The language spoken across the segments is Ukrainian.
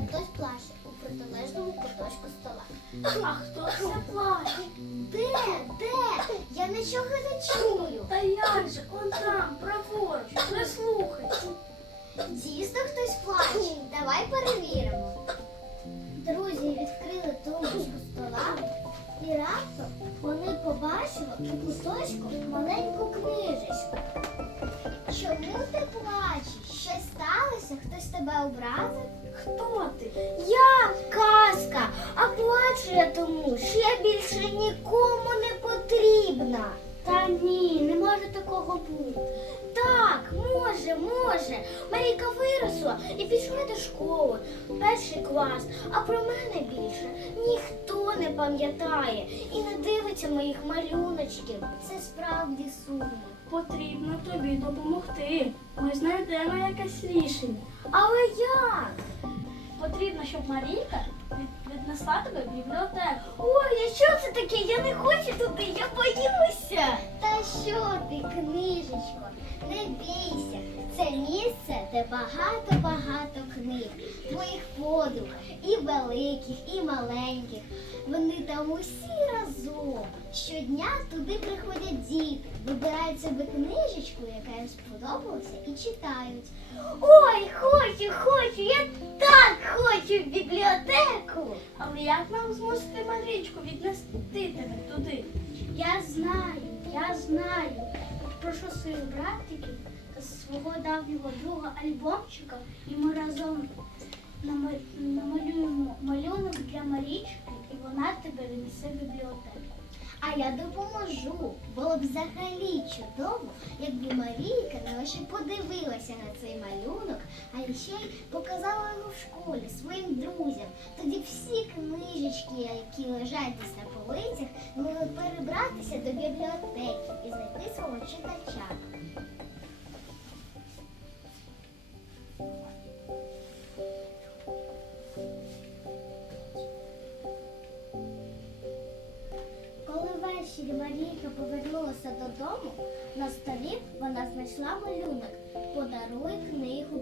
як хтось плаче у протилежному куточку стола. А хто це плаче? Де? Де? Я нічого не чую. Та як же, он там, праворуч, прислухай. Дійсно хтось плаче. Давай перевіримо. Друзі відкрили тумбочку стола і раптом вони побачили у куточку маленьку книжечку. Чому плачеш? Щось сталося? Хтось тебе образив? Хто ти? Я казка, а плачу я тому, що я більше нікому не потрібна. Та ні, не може такого бути. Так, може, може. Марійка виросла і пішла до школи, перший клас, а про мене більше ніхто не пам'ятає і не дивиться моїх малюночків. Це справді сумно. Потрібно тобі допомогти. Ми знайдемо якесь рішення. Але як? Потрібно, щоб Марійка від- віднесла тебе в бібліотеку. Ой, а що це таке? Я не хочу туди, я боюся. Багато-багато книг, твоїх подруг, і великих, і маленьких. Вони там усі разом. Щодня туди приходять діти, вибирають собі книжечку, яка їм сподобалася, і читають. Ой, хочу, хочу, я так хочу в бібліотеку. Але як нам змусити Марічку віднести тебе туди? Я знаю, я знаю. Прошу своїх братиків свого давнього друга альбомчика, і ми разом намалюємо малюнок для Марічки, і вона тебе віднесе в бібліотеку. А я допоможу. Було б взагалі чудово, якби Марійка не лише подивилася на цей малюнок, а ще й показала його в школі своїм друзям. Тоді всі книжечки, які лежать десь на полицях, могли перебратися до бібліотеки і знайти свого читача. Ввечері Марійка повернулася додому, на столі вона знайшла малюнок. Подаруй книгу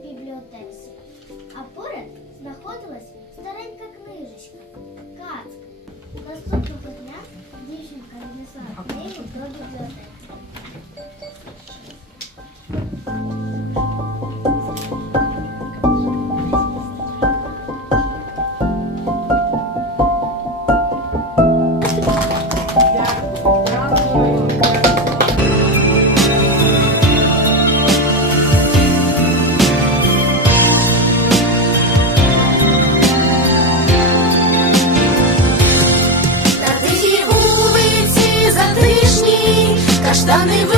Та не